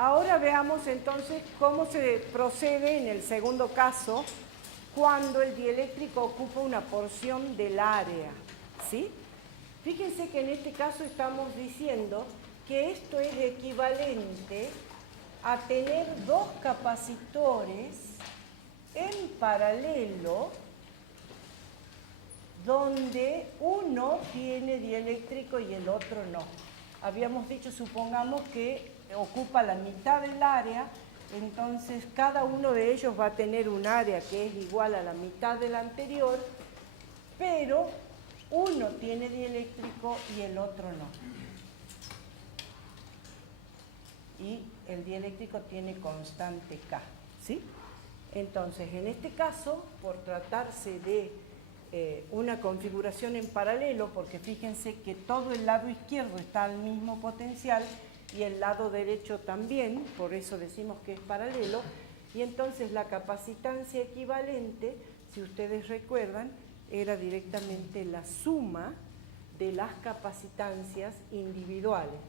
Ahora veamos entonces cómo se procede en el segundo caso cuando el dieléctrico ocupa una porción del área, ¿sí? Fíjense que en este caso estamos diciendo que esto es equivalente a tener dos capacitores en paralelo donde uno tiene dieléctrico y el otro no. Habíamos dicho, supongamos que ocupa la mitad del área, entonces cada uno de ellos va a tener un área que es igual a la mitad del anterior, pero uno tiene dieléctrico y el otro no. Y el dieléctrico tiene constante K, ¿sí? Entonces, en este caso, por tratarse de una configuración en paralelo, porque fíjense que todo el lado izquierdo está al mismo potencial y el lado derecho también, por eso decimos que es paralelo, y entonces la capacitancia equivalente, si ustedes recuerdan, era directamente la suma de las capacitancias individuales.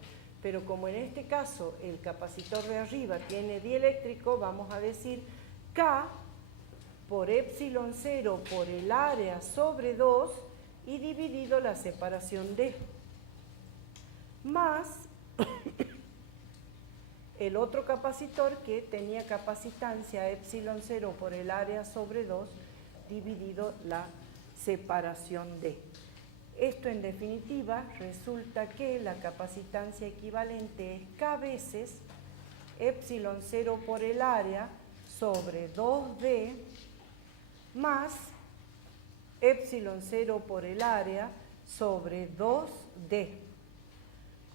Pero como en este caso el capacitor de arriba tiene dieléctrico, vamos a decir K por epsilon 0 por el área sobre 2 y dividido la separación D, más el otro capacitor que tenía capacitancia epsilon 0 por el área sobre 2 dividido la separación D. Esto en definitiva resulta que la capacitancia equivalente es K veces epsilon 0 por el área sobre 2D más epsilon 0 por el área sobre 2D.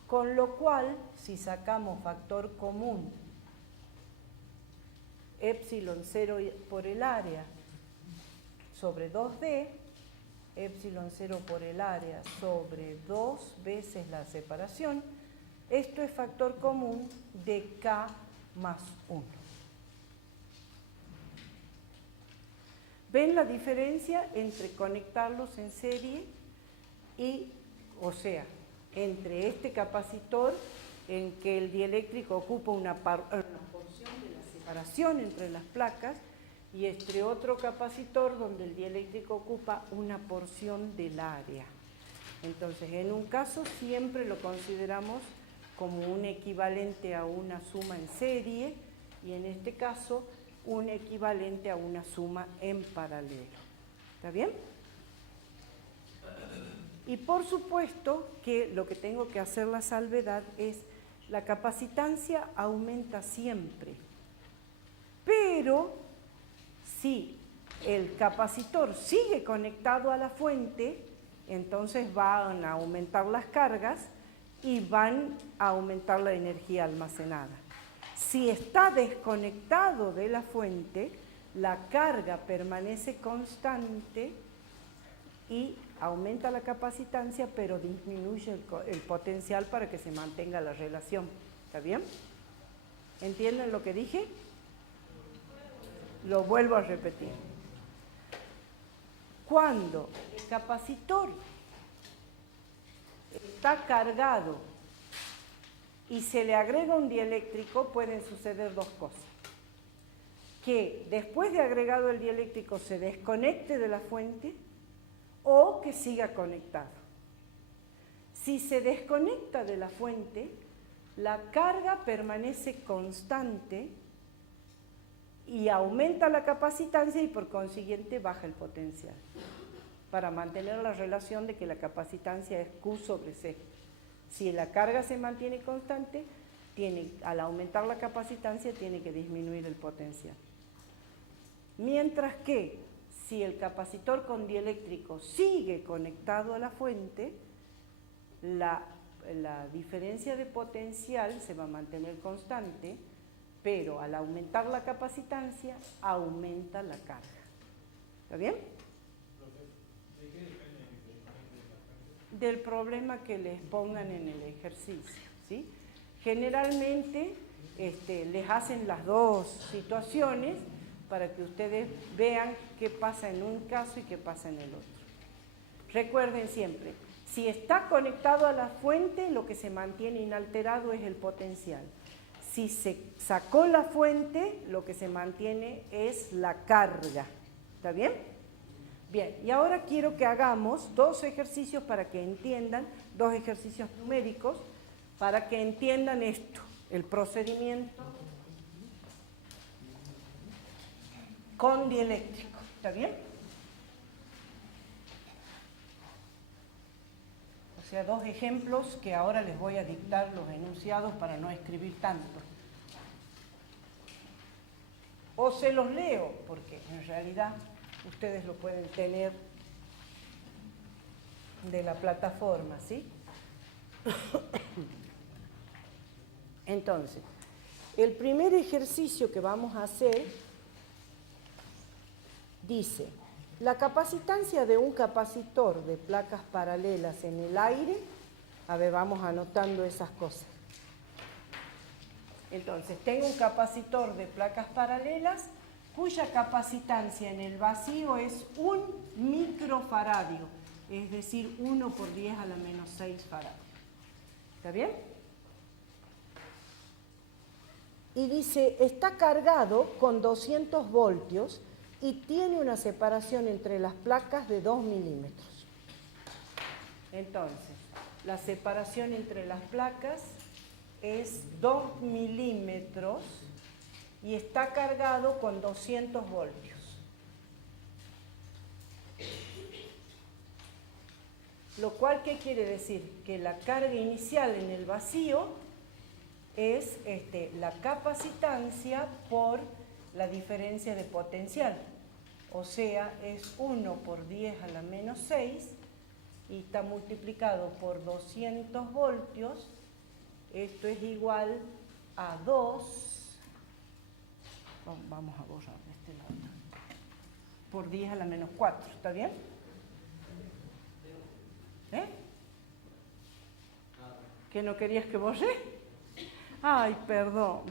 Con lo cual, si sacamos factor común, epsilon 0 por el área sobre 2D, epsilon 0 por el área sobre 2 veces la separación, esto es factor común de K más 1. ¿Ven la diferencia entre conectarlos en serie y, o sea, entre este capacitor en que el dieléctrico ocupa una porción de la separación entre las placas y este otro capacitor donde el dieléctrico ocupa una porción del área? Entonces, en un caso siempre lo consideramos como un equivalente a una suma en serie y en este caso un equivalente a una suma en paralelo. ¿Está bien? Y por supuesto que lo que tengo que hacer la salvedad es la capacitancia aumenta siempre, pero si el capacitor sigue conectado a la fuente, entonces van a aumentar las cargas y van a aumentar la energía almacenada. Si está desconectado de la fuente, la carga permanece constante y aumenta la capacitancia, pero disminuye el potencial para que se mantenga la relación. ¿Está bien? ¿Entienden lo que dije? Lo vuelvo a repetir. Cuando el capacitor está cargado y se le agrega un dieléctrico, pueden suceder dos cosas. Que después de agregado el dieléctrico se desconecte de la fuente o que siga conectado. Si se desconecta de la fuente, la carga permanece constante y aumenta la capacitancia y por consiguiente baja el potencial, para mantener la relación de que la capacitancia es Q sobre C. Si la carga se mantiene constante, al aumentar la capacitancia tiene que disminuir el potencial. Mientras que si el capacitor con dieléctrico sigue conectado a la fuente, la diferencia de potencial se va a mantener constante, pero al aumentar la capacitancia, aumenta la carga. ¿Está bien? ¿De qué depende del problema que les pongan en el ejercicio, ¿sí? Generalmente les hacen las dos situaciones para que ustedes vean qué pasa en un caso y qué pasa en el otro. Recuerden siempre, si está conectado a la fuente, lo que se mantiene inalterado es el potencial. Si se sacó la fuente, lo que se mantiene es la carga. ¿Está bien? Bien, y ahora quiero que hagamos dos ejercicios para que entiendan, dos ejercicios numéricos, para que entiendan esto, el procedimiento con dieléctrico. ¿Está bien? O sea, dos ejemplos que ahora les voy a dictar los enunciados para no escribir tanto. O se los leo, porque en realidad ustedes lo pueden tener de la plataforma, ¿sí? Entonces, el primer ejercicio que vamos a hacer dice: la capacitancia de un capacitor de placas paralelas en el aire, a ver, vamos anotando esas cosas. Entonces, tengo un capacitor de placas paralelas cuya capacitancia en el vacío es 1 microfaradio, es decir, 1 por 10 a la menos 6 faradios. ¿Está bien? Y dice, está cargado con 200 voltios y tiene una separación entre las placas de 2 milímetros. Entonces, la separación entre las placas es 2 milímetros y está cargado con 200 voltios. Lo cual, ¿qué quiere decir? Que la carga inicial en el vacío es la capacitancia por la diferencia de potencial. O sea, es 1 por 10 a la menos 6 y está multiplicado por 200 voltios. Esto es igual a 2, vamos a borrar de este lado, por 10 a la menos 4, ¿está bien? ¿Que no querías que borre? Ay, perdón.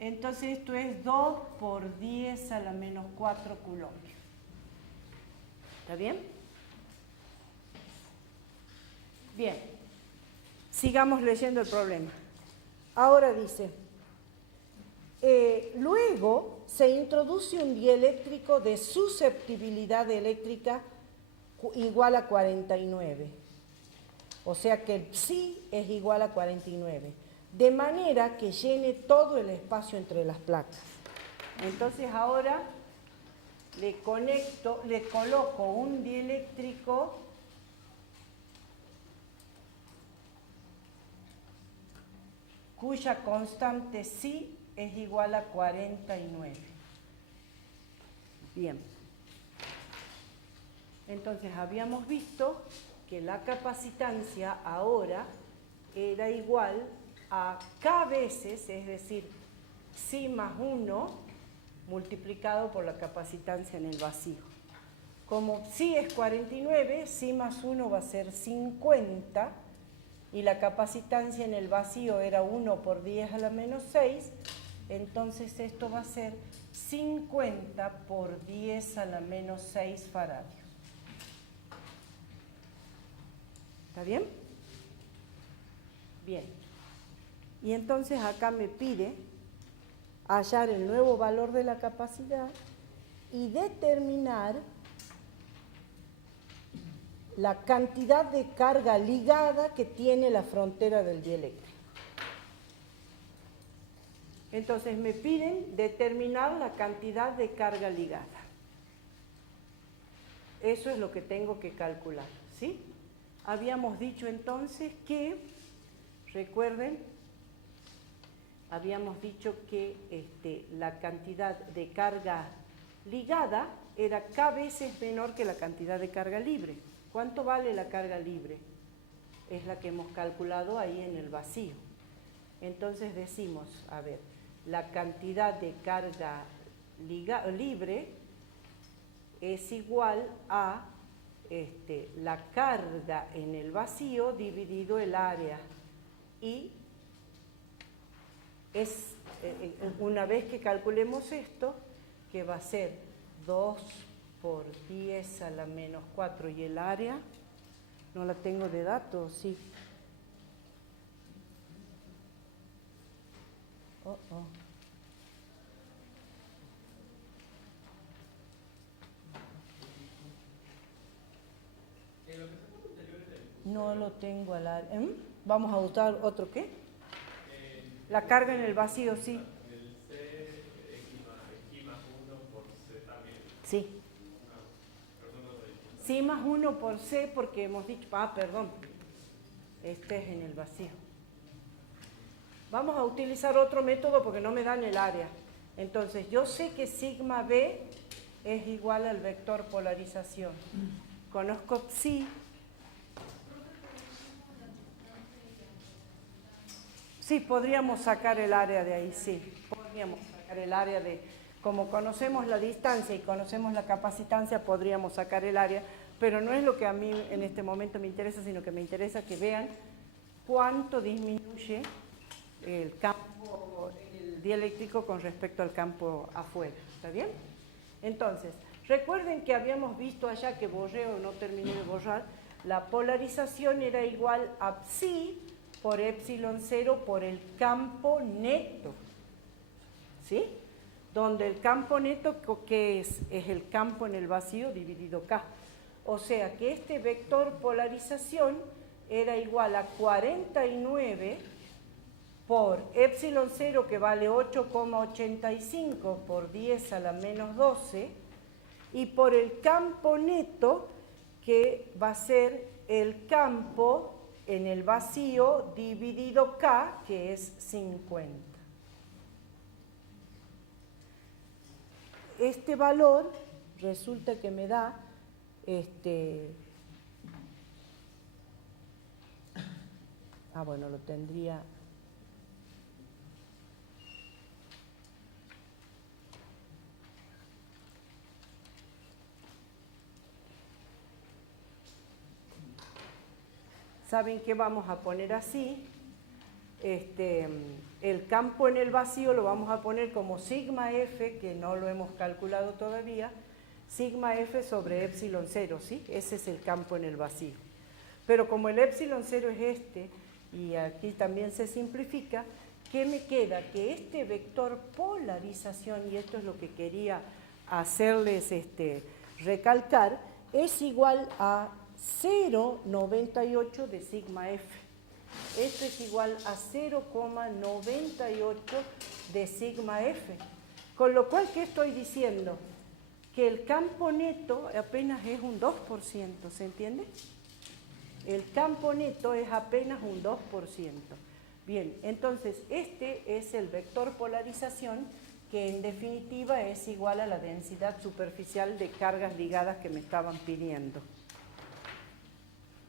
Entonces esto es 2 por 10 a la menos 4 coulombs. ¿Está bien? Bien. Sigamos leyendo el problema. Ahora dice, luego se introduce un dieléctrico de susceptibilidad eléctrica igual a 49. O sea que el psi es igual a 49. De manera que llene todo el espacio entre las placas. Entonces ahora le coloco un dieléctrico cuya constante psi es igual a 49. Bien. Entonces habíamos visto que la capacitancia ahora era igual a K veces, es decir, psi más 1 multiplicado por la capacitancia en el vacío. Como psi es 49, psi más 1 va a ser 50, y la capacitancia en el vacío era 1 por 10 a la menos 6, entonces esto va a ser 50 por 10 a la menos 6 faradios. ¿Está bien? Bien. Y entonces acá me pide hallar el nuevo valor de la capacidad y determinar la cantidad de carga ligada que tiene la frontera del dieléctrico. Entonces me piden determinar la cantidad de carga ligada. Eso es lo que tengo que calcular, ¿sí? Habíamos dicho entonces que, recuerden, habíamos dicho que la cantidad de carga ligada era K veces menor que la cantidad de carga libre. ¿Cuánto vale la carga libre? Es la que hemos calculado ahí en el vacío. Entonces decimos, a ver, la cantidad de carga libre es igual a la carga en el vacío dividido el área. Y es, una vez que calculemos esto, que va a ser 2 por 10 a la menos 4 y el área, no la tengo de datos, sí. Oh, oh. No lo tengo al área. Vamos a usar otro qué. La carga en el vacío, sí. El C, X más 1 por C también. Sí. No, Sí más 1 por C porque hemos dicho, perdón, este es en el vacío. Vamos a utilizar otro método porque no me dan el área. Entonces, yo sé que sigma B es igual al vector polarización. Conozco psi. Sí, podríamos sacar el área de ahí, sí. Podríamos sacar el área de... Como conocemos la distancia y conocemos la capacitancia, podríamos sacar el área, pero no es lo que a mí en este momento me interesa, sino que me interesa que vean cuánto disminuye el campo el dieléctrico con respecto al campo afuera. ¿Está bien? Entonces, recuerden que habíamos visto allá que borré o no terminé de borrar, la polarización era igual a psi por epsilon 0 por el campo neto. ¿Sí? Donde el campo neto, ¿qué es? Es el campo en el vacío dividido K. O sea que este vector polarización era igual a 49 por epsilon 0, que vale 8,85 por 10 a la menos 12, y por el campo neto, que va a ser el campo en el vacío dividido K, que es 50. Este valor resulta que me da bueno, lo tendría. ¿Saben qué vamos a poner así? El campo en el vacío lo vamos a poner como sigma F, que no lo hemos calculado todavía, sigma F sobre epsilon 0, ¿sí? Ese es el campo en el vacío. Pero como el epsilon 0 es este, y aquí también se simplifica, ¿qué me queda? Que este vector polarización, y esto es lo que quería hacerles recalcar, es igual a 0,98 de sigma F. Esto es igual a 0,98 de sigma F. Con lo cual, ¿qué estoy diciendo? Que el campo neto apenas es un 2%, ¿se entiende? El campo neto es apenas un 2%. Bien, entonces este es el vector polarización, que en definitiva es igual a la densidad superficial de cargas ligadas que me estaban pidiendo.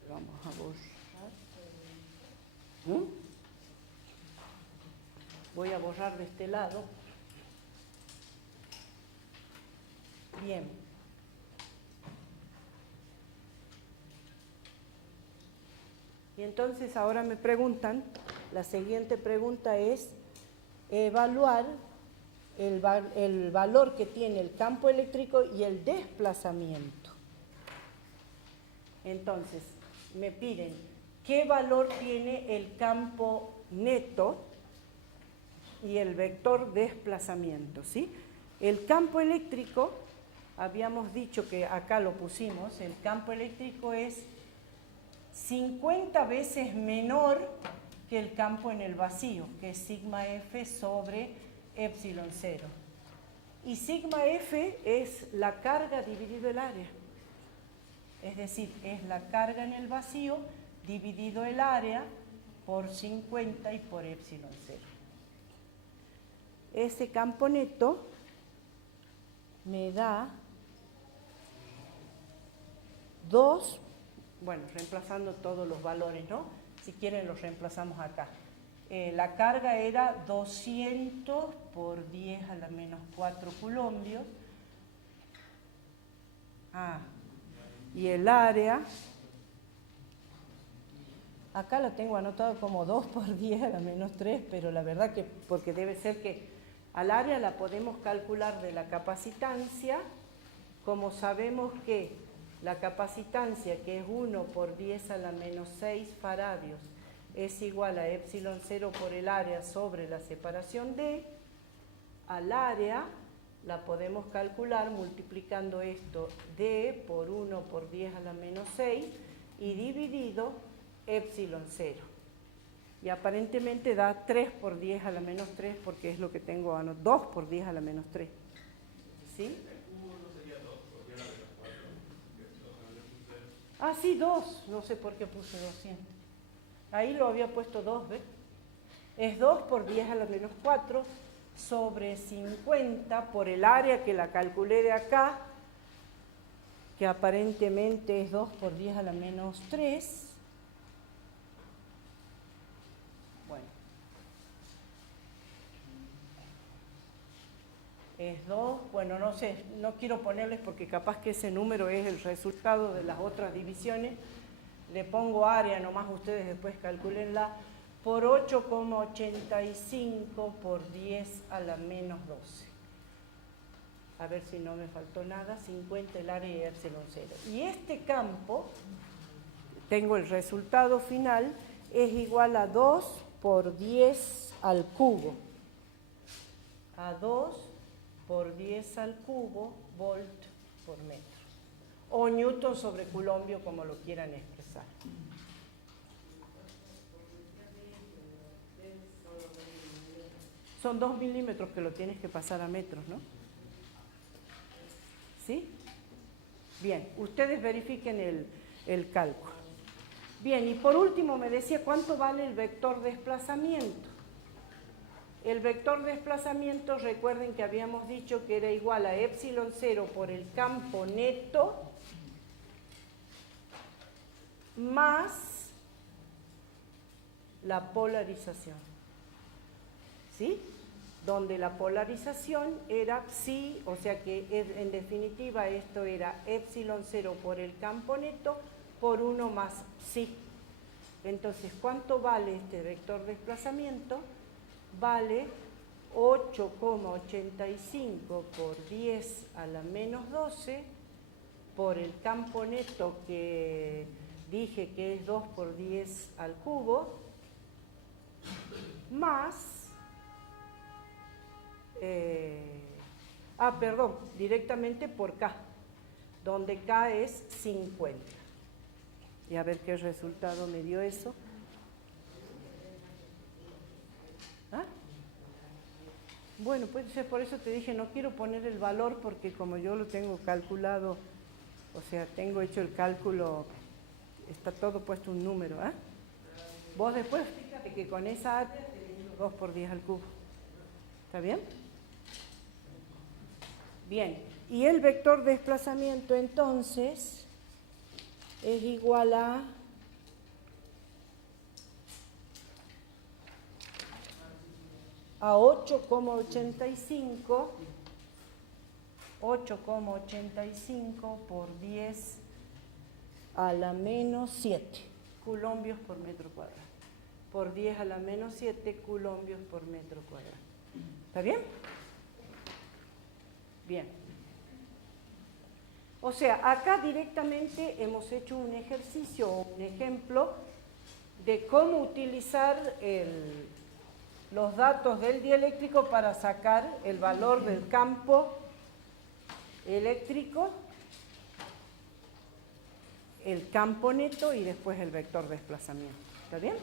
Vamos a borrar. Voy a borrar de este lado. Bien. Y entonces ahora me preguntan, la siguiente pregunta es evaluar el valor que tiene el campo eléctrico y el desplazamiento. Entonces, me piden qué valor tiene el campo neto y el vector desplazamiento, ¿sí? El campo eléctrico, habíamos dicho que acá lo pusimos, el campo eléctrico es 50 veces menor que el campo en el vacío, que es sigma F sobre epsilon 0. Y sigma F es la carga dividido el área. Es decir, es la carga en el vacío dividido el área por 50 y por epsilon 0. Ese campo neto me da 2, bueno, reemplazando todos los valores, ¿no? Si quieren los reemplazamos acá. La carga era 200 por 10 a la menos 4 coulombios. Y el área, acá lo tengo anotado como 2 por 10 a la menos 3, pero la verdad que, porque debe ser que al área la podemos calcular de la capacitancia, como sabemos que la capacitancia, que es 1 por 10 a la menos 6 faradios, es igual a epsilon 0 por el área sobre la separación D. Al área la podemos calcular multiplicando esto D por 1 por 10 a la menos 6 y dividido epsilon 0. Y aparentemente da 3 por 10 a la menos 3 porque es lo que tengo, 2 por 10 a la menos 3. ¿Sí? El cubo no sería 2 por 10 a la menos 4. Ah, sí, 2. No sé por qué puse 200. Ahí lo había puesto 2, ¿ves? Es 2 por 10 a la menos 4 sobre 50 por el área que la calculé de acá, que aparentemente es 2 por 10 a la menos 3. Bueno. Es 2, bueno, no sé, no quiero ponerles porque capaz que ese número es el resultado de las otras divisiones. Le pongo área, nomás ustedes después calculenla, por 8,85 por 10 a la menos 12. A ver si no me faltó nada, 50 el área y epsilon 0. Y este campo, tengo el resultado final, es igual a 2 por 10 al cubo. A 2 por 10 al cubo, volt por metro. O newton sobre coulombio, como lo quieran expresar. Son 2 milímetros que lo tienes que pasar a metros, ¿no? ¿Sí? Bien, ustedes verifiquen el cálculo. Bien, y por último me decía, ¿cuánto vale el vector desplazamiento? El vector desplazamiento, recuerden que habíamos dicho que era igual a epsilon 0 por el campo neto más la polarización. ¿Sí? Donde la polarización era psi, o sea que en definitiva esto era epsilon 0 por el campo neto por 1 más psi. Entonces, ¿cuánto vale este vector desplazamiento? Vale 8,85 por 10 a la menos 12 por el campo neto que dije que es 2 por 10 al cubo más directamente por K, donde K es 50. Y a ver qué resultado me dio eso. ¿Ah? Bueno, puede ser, por eso te dije, no quiero poner el valor porque como yo lo tengo calculado, o sea, tengo hecho el cálculo, está todo puesto un número, ¿eh? Vos después fíjate que con esa área tenés 2 por 10 al cubo. ¿Está bien? Bien, y el vector desplazamiento entonces es igual a 8,85 por 10 a la menos 7 coulombios por metro cuadrado. Por 10 a la menos 7 coulombios por metro cuadrado. ¿Está bien? Bien. O sea, acá directamente hemos hecho un ejercicio o un ejemplo de cómo utilizar los datos del dieléctrico para sacar el valor del campo eléctrico, el campo neto y después el vector desplazamiento. ¿Está bien?